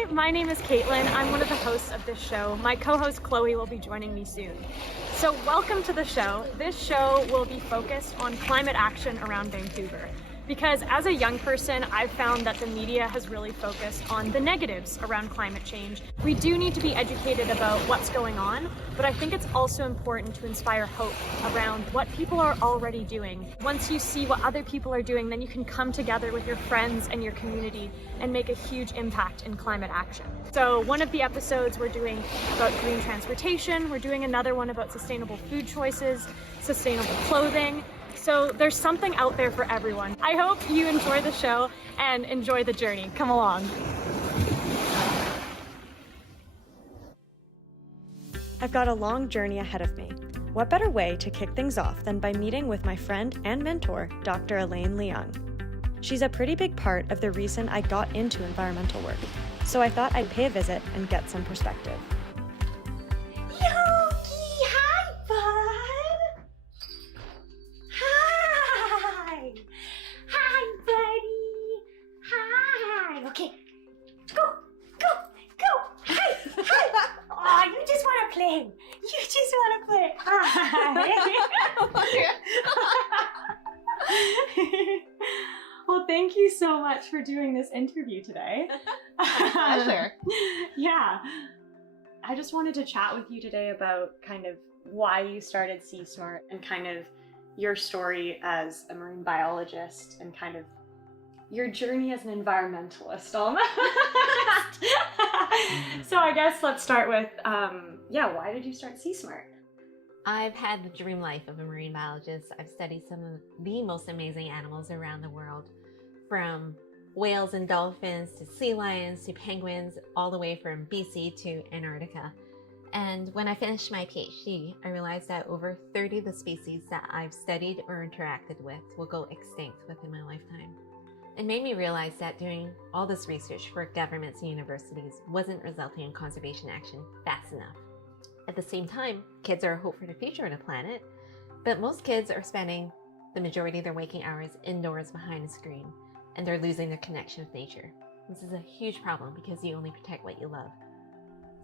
Hi, my name is Caitlin. I'm one of the hosts of this show. My co-host Chloe will be joining me soon. So welcome to the show. This show will be focused on climate action around Vancouver. Because as a young person, I've found that the media has really focused on the negatives around climate change. We do need to be educated about what's going on, but I think it's also important to inspire hope around what people are already doing. Once you see what other people are doing, then you can come together with your friends and your community and make a huge impact in climate action. So one of the episodes we're doing about green transportation, we're doing another one about sustainable food choices, sustainable clothing. So there's something out there for everyone. I hope you enjoy the show and enjoy the journey. Come along. I've got a long journey ahead of me. What better way to kick things off than by meeting with my friend and mentor, Dr. Elaine Leung. She's a pretty big part of the reason I got into environmental work, so I thought I'd pay a visit and get some perspective. Okay, go. Hi. Oh, you just want to play. Hi. Well, thank you so much for doing this interview today. Pleasure. Yeah. I just wanted to chat with you today about kind of why you started Sea Smart and kind of your story as a marine biologist and kind of your journey as an environmentalist almost. So I guess let's start with, why did you start Sea Smart? I've had the dream life of a marine biologist. I've studied some of the most amazing animals around the world, from whales and dolphins to sea lions to penguins, all the way from BC to Antarctica. And when I finished my PhD, I realized that over 30 of the species that I've studied or interacted with will go extinct within my lifetime. It made me realize that doing all this research for governments and universities wasn't resulting in conservation action fast enough. At the same time, kids are a hope for the future of the planet, but most kids are spending the majority of their waking hours indoors behind a screen, and they're losing their connection with nature. This is a huge problem because you only protect what you love.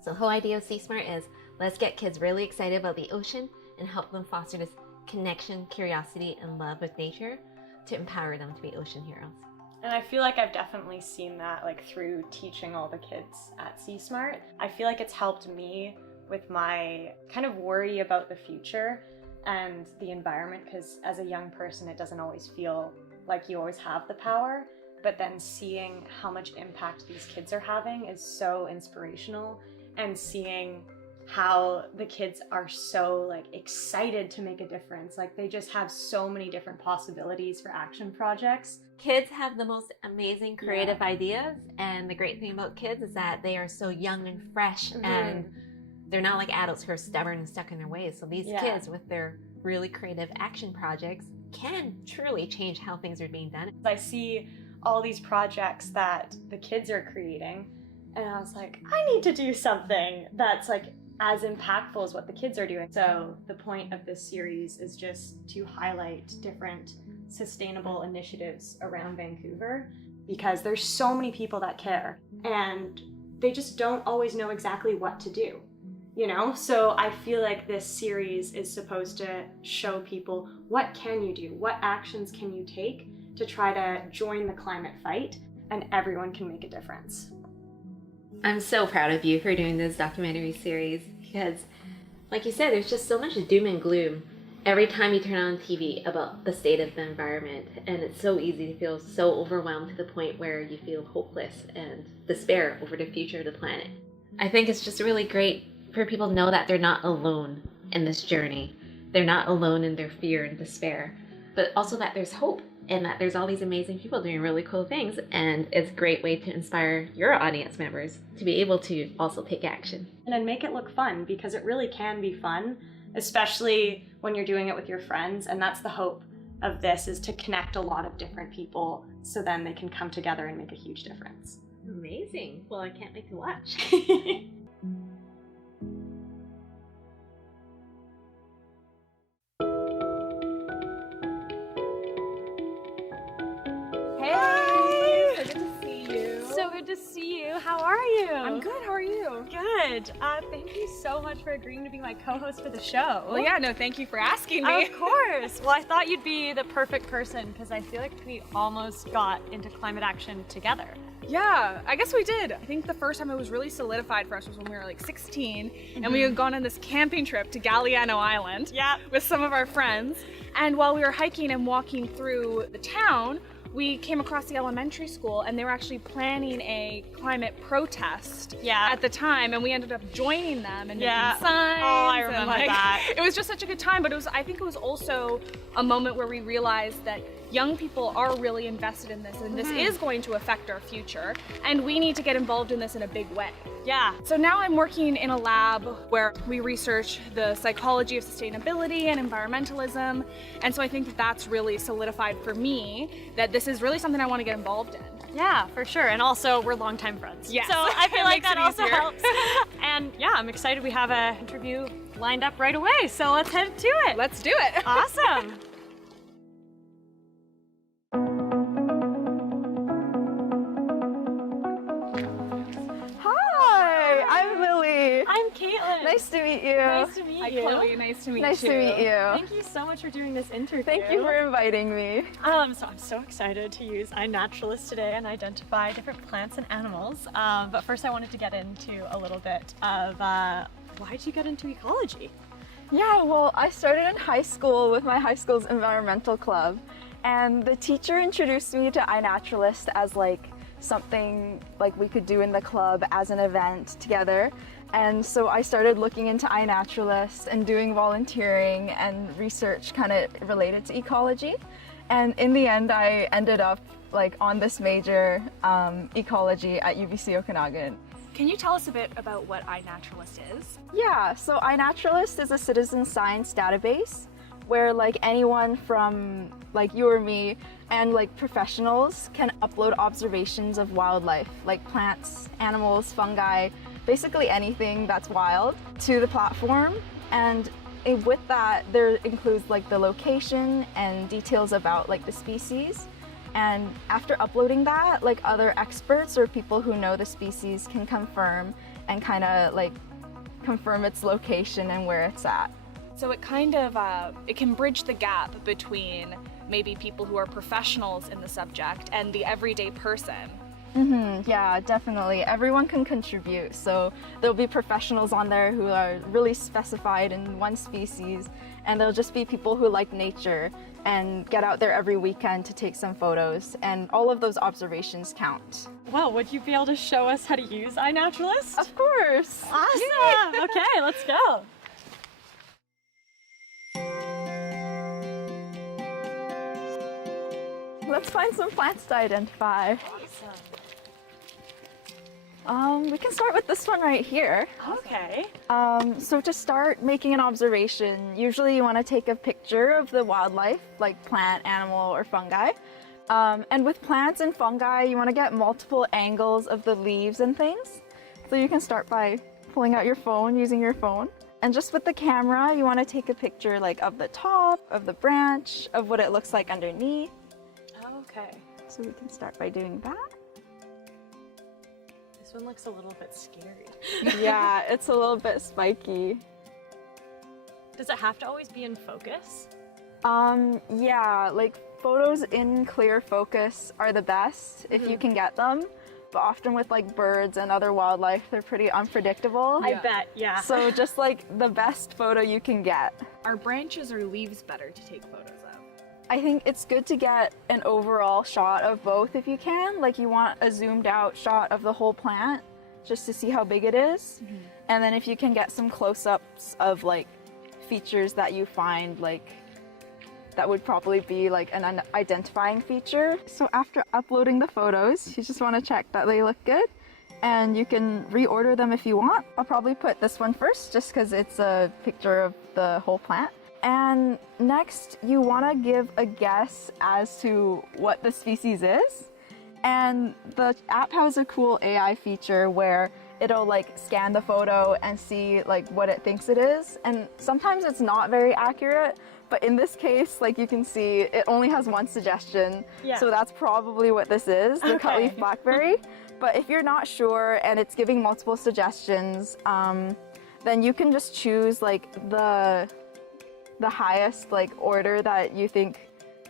So the whole idea of Sea Smart is, let's get kids really excited about the ocean and help them foster this connection, curiosity, and love with nature to empower them to be ocean heroes. And I feel like I've definitely seen that through teaching all the kids at Sea Smart. I feel like it's helped me with my kind of worry about the future and the environment, because as a young person it doesn't always feel like you always have the power, but then seeing how much impact these kids are having is so inspirational, and seeing how the kids are so excited to make a difference. They just have so many different possibilities for action projects. Kids have the most amazing creative ideas, and the great thing about kids is that they are so young and fresh, and they're not like adults who are stubborn and stuck in their ways. So these kids with their really creative action projects can truly change how things are being done. I see all these projects that the kids are creating, and I was like, I need to do something that's as impactful as what the kids are doing. So the point of this series is just to highlight different sustainable initiatives around Vancouver, because there's so many people that care and they just don't always know exactly what to do, So I feel like this series is supposed to show people, what can you do? What actions can you take to try to join the climate fight, and everyone can make a difference. I'm so proud of you for doing this documentary series, because like you said, there's just so much doom and gloom every time you turn on TV about the state of the environment, and it's so easy to feel so overwhelmed to the point where you feel hopeless and despair over the future of the planet. I think it's just really great for people to know that they're not alone in this journey. They're not alone in their fear and despair, but also that there's hope, and that there's all these amazing people doing really cool things, and it's a great way to inspire your audience members to be able to also take action. And then make it look fun, because it really can be fun, especially when you're doing it with your friends. And that's the hope of this, is to connect a lot of different people so then they can come together and make a huge difference. Amazing. Well, I can't wait to watch. Hey! So good to see you. So good to to see you. How are you? I'm good. How are you? Good. Thank you so much for agreeing to be my co-host for the show. Well, yeah, no, thank you for asking me. Of course. Well, I thought you'd be the perfect person because I feel like we almost got into climate action together. Yeah, I guess we did. I think the first time it was really solidified for us was when we were like 16 and we had gone on this camping trip to Galiano Island with some of our friends. And while we were hiking and walking through the town, we came across the elementary school and they were actually planning a climate protest at the time, and we ended up joining them and making signs. Oh, I remember that. It was just such a good time, but I think it was also a moment where we realized that young people are really invested in this, and this is going to affect our future, and we need to get involved in this in a big way. Yeah. So now I'm working in a lab where we research the psychology of sustainability and environmentalism, and so I think that that's really solidified for me that this is really something I want to get involved in. Yeah, for sure. And also, we're longtime friends. Yes. So I feel like that also easier. helps. And yeah, I'm excited we have an interview lined up right away. So let's head to it. Let's do it. Awesome. Hi, I'm Lily. I'm Caitlin. Nice to meet you. Nice to meet Hi, you. Chloe. Nice to meet you. Nice to meet you. Thank you so much for doing this interview. Thank you for inviting me. So I'm so excited to use iNaturalist today and identify different plants and animals. But first I wanted to get into a little bit of why did you get into ecology? Yeah, well, I started in high school with my high school's environmental club, and the teacher introduced me to iNaturalist as like something like we could do in the club as an event together. And so I started looking into iNaturalist and doing volunteering and research kind of related to ecology. And in the end, I ended up like on this major, ecology at UBC Okanagan. Can you tell us a bit about what iNaturalist is? Yeah, so iNaturalist is a citizen science database where like anyone from like you or me and like professionals can upload observations of wildlife, like plants, animals, fungi, basically anything that's wild to the platform. And with that, there includes like the location and details about like the species. And after uploading that, like other experts or people who know the species can confirm and kind of like confirm its location and where it's at. So it kind of, it can bridge the gap between maybe people who are professionals in the subject and the everyday person. Yeah, definitely. Everyone can contribute. So there'll be professionals on there who are really specified in one species, and there'll just be people who like nature and get out there every weekend to take some photos, and all of those observations count. Well, would you be able to show us how to use iNaturalist? Of course. Awesome. Okay, let's go. Let's find some plants to identify. We can start with this one right here. Okay. So to start making an observation, usually you want to take a picture of the wildlife, like plant, animal, or fungi. And with plants and fungi, you want to get multiple angles of the leaves and things. So you can start by pulling out your phone, using your phone. And just with the camera, you want to take a picture like of the top, of the branch, of what it looks like underneath. Okay. So we can start by doing that. This one looks a little bit scary. Yeah, it's a little bit spiky. Does it have to always be in focus? Yeah, like photos in clear focus are the best if you can get them. But often with like birds and other wildlife, they're pretty unpredictable. I bet, yeah. So just like the best photo you can get. Are branches or leaves better to take photos of? I think it's good to get an overall shot of both if you can. Like you want a zoomed out shot of the whole plant just to see how big it is. And then if you can get some close-ups of like features that you find, like that would probably be like an identifying feature. So after uploading the photos, you just want to check that they look good, and you can reorder them if you want. I'll probably put this one first just because it's a picture of the whole plant. And next, you want to give a guess as to what the species is. And the app has a cool AI feature where it'll like scan the photo and see like what it thinks it is. And sometimes it's not very accurate, But in this case, like you can see, it only has one suggestion. Yeah. So that's probably what this is, the cut leaf blackberry. But if you're not sure and it's giving multiple suggestions, then you can just choose like the highest like order that you think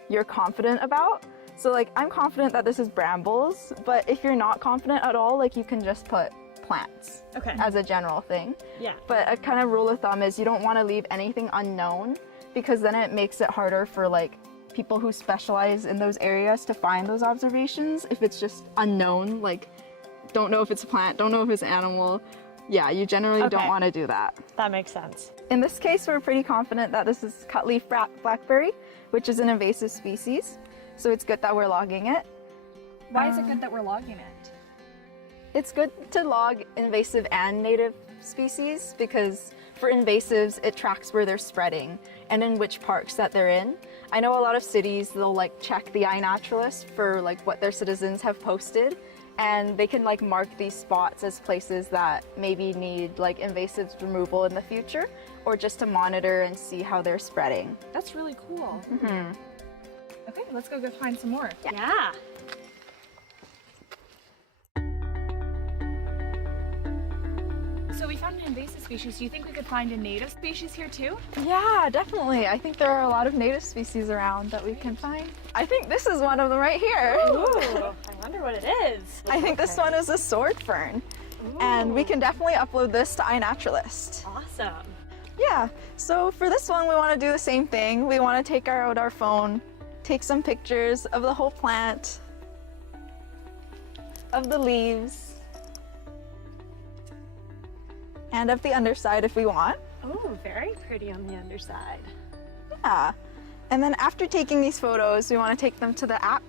you're confident about. So like I'm confident that this is brambles, but if you're not confident at all, like you can just put plants as a general thing. Yeah. But a kind of rule of thumb is you don't want to leave anything unknown, because then it makes it harder for like people who specialize in those areas to find those observations. If it's just unknown, like don't know if it's a plant, don't know if it's an animal, yeah, you generally don't want to do that. That makes sense. In this case, we're pretty confident that this is cut leaf blackberry, which is an invasive species. So it's good that we're logging it. Why is it good that we're logging it? It's good to log invasive and native species because for invasives, it tracks where they're spreading and in which parks that they're in. I know a lot of cities, they'll like check the iNaturalist for like what their citizens have posted, and they can like mark these spots as places that maybe need like invasives removal in the future, or just to monitor and see how they're spreading. That's really cool. Okay, let's go find some more. Yeah. So we found an invasive species. Do you think we could find a native species here too? Yeah, definitely. I think there are a lot of native species around that we can find. I think this is one of them right here. Ooh, I wonder what it is. I think this one is a sword fern. And we can definitely upload this to iNaturalist. Awesome. Yeah, so for this one, we want to do the same thing. We want to take out our phone, take some pictures of the whole plant, of the leaves, and of the underside if we want. Oh, very pretty on the underside. Yeah, and then after taking these photos, we want to take them to the app,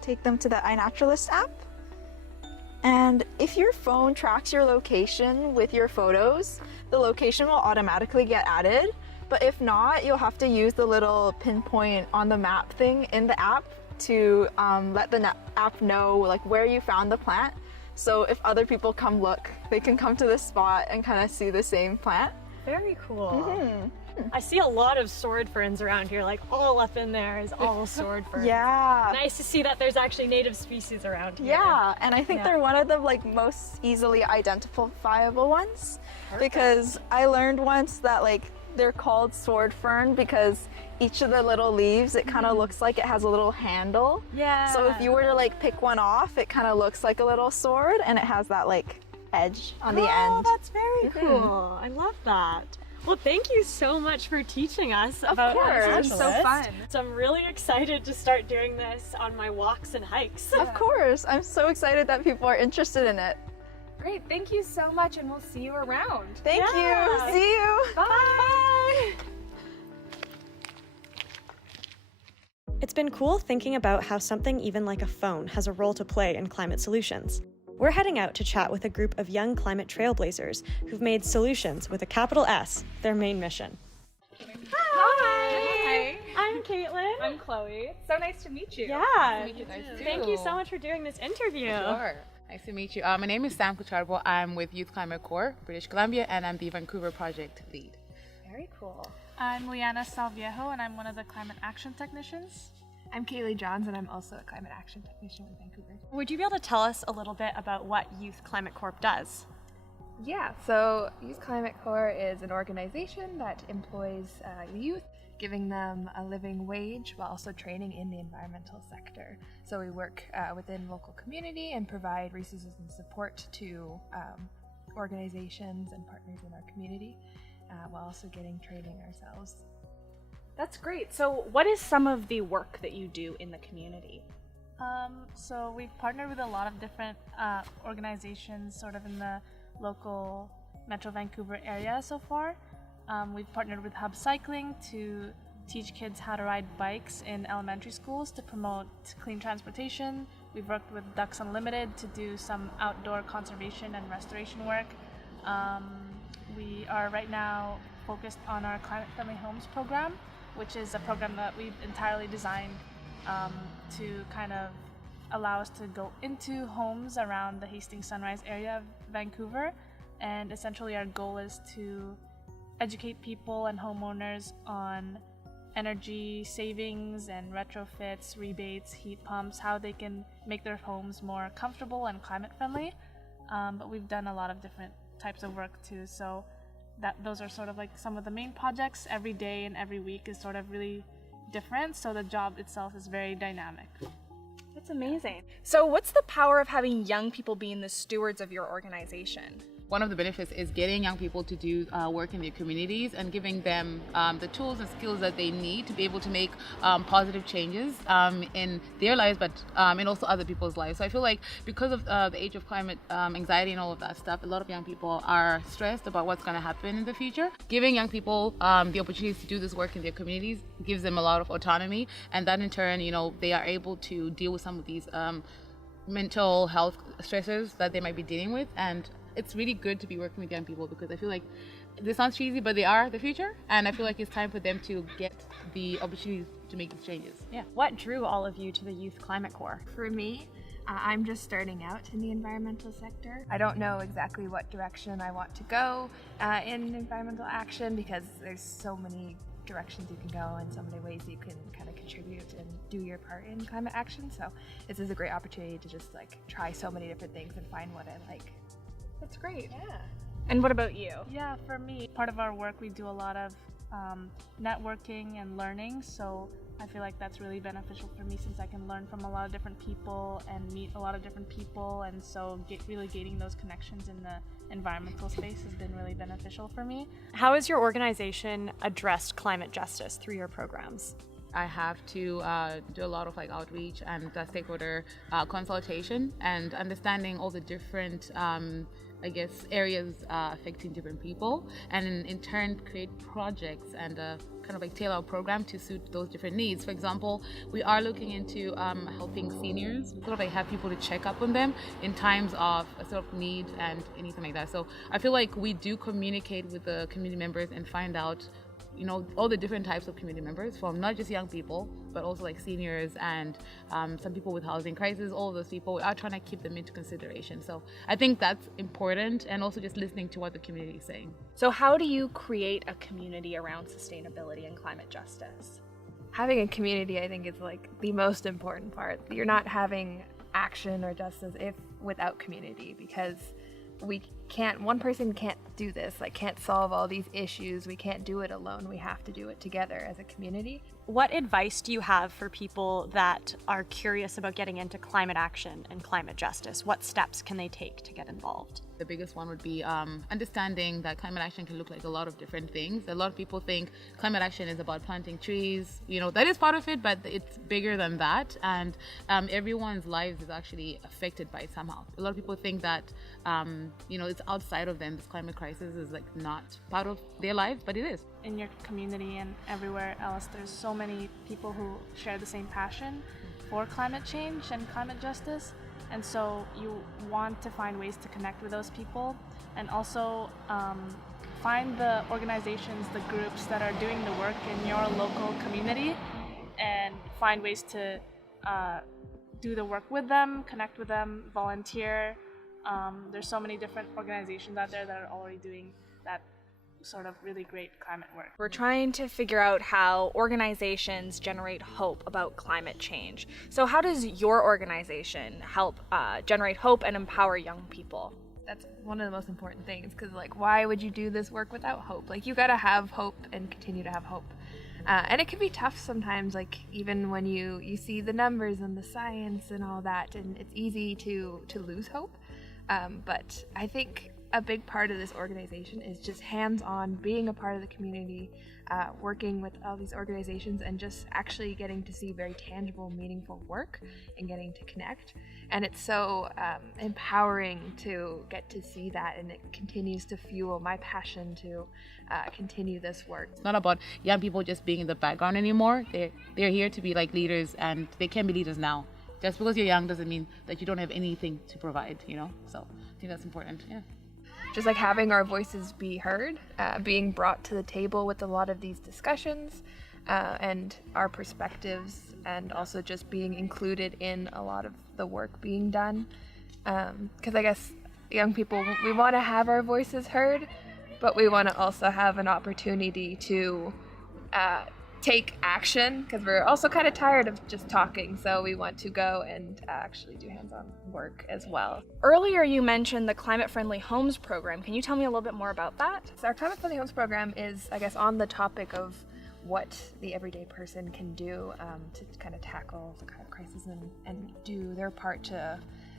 take them to the iNaturalist app. And if your phone tracks your location with your photos, the location will automatically get added. But if not, you'll have to use the little pinpoint on the map thing in the app to let the app know like where you found the plant. So if other people come look, they can come to this spot and kind of see the same plant. Very cool. I see a lot of sword ferns around here, like all up in there is all sword ferns. Yeah. Nice to see that there's actually native species around here. Yeah, and I think they're one of the like most easily identifiable ones. Because I learned once that like they're called sword fern because each of the little leaves, it kind of looks like it has a little handle. Yeah. So if you were to like pick one off, it kind of looks like a little sword and it has that like edge on the end. Oh, that's very cool. I love that. Well, thank you so much for teaching us about course. iNaturalist. So fun. So I'm really excited to start doing this on my walks and hikes. Of course. I'm so excited that people are interested in it. Great, thank you so much, and we'll see you around. Thank you. See you. Bye. It's been cool thinking about how something even like a phone has a role to play in climate solutions. We're heading out to chat with a group of young climate trailblazers who've made solutions with a capital S their main mission. Hi. I'm Caitlin. I'm Chloe. So nice to meet you. Yeah. Nice to meet you guys too. Thank you so much for doing this interview. Sure. Nice to meet you. My name is Sam Cucharbo. I'm with Youth Climate Corps, British Columbia, and I'm the Vancouver project lead. Very cool. I'm Liana Salviejo, and I'm one of the climate action technicians. I'm Kaylee Johns, and I'm also a climate action technician with Vancouver. Would you be able to tell us a little bit about what Youth Climate Corp does? Yeah, so Youth Climate Corps is an organization that employs youth, giving them a living wage while also training in the environmental sector. So we work within local community and provide resources and support to organizations and partners in our community while also getting training ourselves. That's great. So what is some of the work that you do in the community? So we've partnered with a lot of different organizations sort of in the local Metro Vancouver area so far. We've partnered with Hub Cycling to teach kids how to ride bikes in elementary schools to promote clean transportation. We've worked with Ducks Unlimited to do some outdoor conservation and restoration work. We are right now focused on our Climate Friendly Homes program, which is a program that we've entirely designed to kind of allow us to go into homes around the Hastings Sunrise area of Vancouver. And essentially our goal is to educate people and homeowners on energy savings and retrofits, rebates, heat pumps, how they can make their homes more comfortable and climate friendly. But we've done a lot of different types of work too. So those are sort of like some of the main projects. Every day and every week is sort of really different. So the job itself is very dynamic. That's amazing. So what's the power of having young people being the stewards of your organization? One of the benefits is getting young people to do work in their communities and giving them the tools and skills that they need to be able to make positive changes in their lives, but in also other people's lives. So I feel like because of the age of climate anxiety and all of that stuff, a lot of young people are stressed about what's going to happen in the future. Giving young people the opportunities to do this work in their communities gives them a lot of autonomy, and that in turn, they are able to deal with some of these mental health stressors that they might be dealing with. And it's really good to be working with young people because I feel like this sounds cheesy, but they are the future, and I feel like it's time for them to get the opportunities to make these changes. Yeah. What drew all of you to the Youth Climate Corps? For me, I'm just starting out in the environmental sector. I don't know exactly what direction I want to go in environmental action because there's so many directions you can go and so many ways you can kind of contribute and do your part in climate action. So this is a great opportunity to just try so many different things and find what I like. That's great. Yeah. And what about you? Yeah, for me, part of our work, we do a lot of networking and learning. So I feel like that's really beneficial for me since I can learn from a lot of different people and meet a lot of different people. And so really gaining those connections in the environmental space has been really beneficial for me. How has your organization addressed climate justice through your programs? I have to do a lot of outreach and stakeholder consultation and understanding all the different areas affecting different people, and in turn create projects and kind of tailor our program to suit those different needs. For example, we are looking into helping seniors, sort of have people to check up on them in times of a sort of need and anything like that. So I feel like we do communicate with the community members and find out all the different types of community members, from not just young people, but also seniors and some people with housing crisis. All of those people, we are trying to keep them into consideration. So I think that's important, and also just listening to what the community is saying. So how do you create a community around sustainability and climate justice? Having a community, I think, is the most important part. You're not having action or justice without community, because one person can't do this, can't solve all these issues. We can't do it alone. We have to do it together as a community. What advice do you have for people that are curious about getting into climate action and climate justice? What steps can they take to get involved? The biggest one would be understanding that climate action can look like a lot of different things. A lot of people think climate action is about planting trees. That is part of it, but it's bigger than that. And everyone's lives is actually affected by it somehow. A lot of people think that, it's outside of them. This climate crisis is not part of their lives, but it is. In your community and everywhere else, there's so many people who share the same passion for climate change and climate justice. And so you want to find ways to connect with those people, and also find the organizations, the groups that are doing the work in your local community, and find ways to do the work with them, connect with them, volunteer. There's so many different organizations out there that are already doing that sort of really great climate work. We're trying to figure out how organizations generate hope about climate change. So how does your organization help generate hope and empower young people? That's one of the most important things, because why would you do this work without hope? You gotta have hope and continue to have hope. And it can be tough sometimes, even when you see the numbers and the science and all that, and it's easy to lose hope. But I think a big part of this organization is just hands-on, being a part of the community, working with all these organizations, and just actually getting to see very tangible, meaningful work and getting to connect. And it's so empowering to get to see that, and it continues to fuel my passion to continue this work. It's not about young people just being in the background anymore. They're here to be leaders, and they can be leaders now. Just because you're young doesn't mean that you don't have anything to provide, So I think that's important, yeah. Just having our voices be heard, being brought to the table with a lot of these discussions, and our perspectives, and also just being included in a lot of the work being done. Because I guess young people, we want to have our voices heard, but we want to also have an opportunity to take action because we're also kind of tired of just talking. So we want to go and actually do hands-on work as well. Earlier you mentioned the Climate Friendly Homes program. Can you tell me a little bit more about that? So our Climate Friendly Homes program is, I guess, on the topic of what the everyday person can do to kind of tackle the kind of crisis and do their part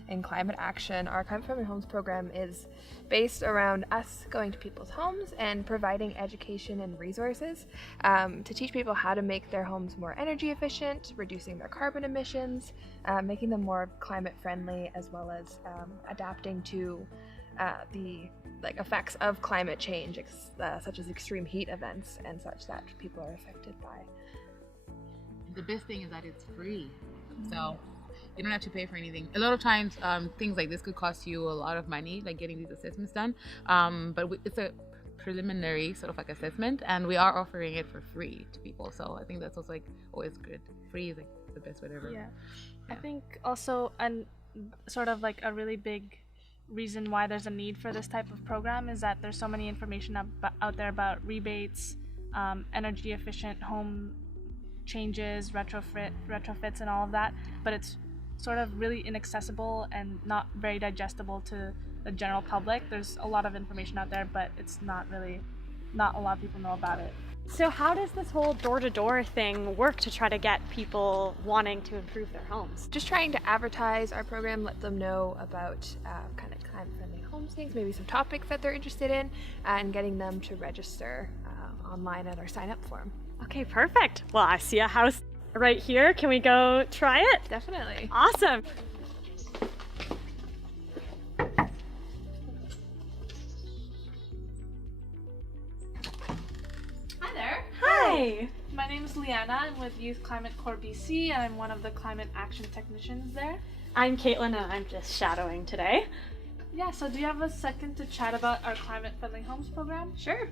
in climate action. Our Climate Friendly Homes program is based around us going to people's homes and providing education and resources to teach people how to make their homes more energy efficient, reducing their carbon emissions, making them more climate friendly, as well as adapting to the effects of climate change, such as extreme heat events and such that people are affected by. The best thing is that it's free, so you don't have to pay for anything. A lot of times, things like this could cost you a lot of money, like getting these assessments done. But it's a preliminary sort of like assessment, and we are offering it for free to people. So I think that's also always good. Free is the best way ever. Yeah. I think also sort of a really big reason why there's a need for this type of program is that there's so many information out there about rebates, energy efficient home changes, retrofits and all of that, but it's sort of really inaccessible and not very digestible to the general public. There's a lot of information out there, but it's not a lot of people know about it. So how does this whole door-to-door thing work to try to get people wanting to improve their homes? Just trying to advertise our program, let them know about kind of climate-friendly homes things, maybe some topics that they're interested in, and getting them to register online at our sign-up form. Okay, perfect. Well, I see a house right here. Can we go try it? Definitely. Awesome. Hi there. Hi. My name is Leanna. I'm with Youth Climate Corps BC, and I'm one of the climate action technicians there. I'm Caitlin, and I'm just shadowing today. Yeah, so do you have a second to chat about our Climate Friendly Homes program? Sure.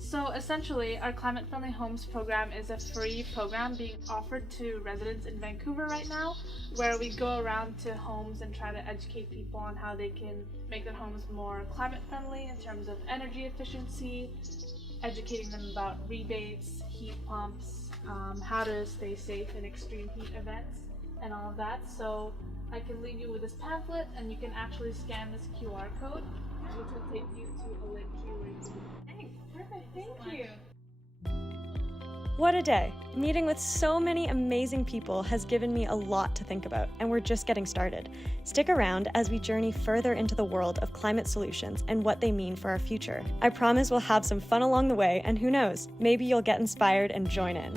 So essentially, our Climate Friendly Homes program is a free program being offered to residents in Vancouver right now, where we go around to homes and try to educate people on how they can make their homes more climate friendly in terms of energy efficiency, educating them about rebates, heat pumps, how to stay safe in extreme heat events, and all of that. So I can leave you with this pamphlet, and you can actually scan this QR code, which will take you to a link to where you can. Thanks. Perfect. Thank you. What a day. Meeting with so many amazing people has given me a lot to think about, and we're just getting started. Stick around as we journey further into the world of climate solutions and what they mean for our future. I promise we'll have some fun along the way, and who knows, maybe you'll get inspired and join in.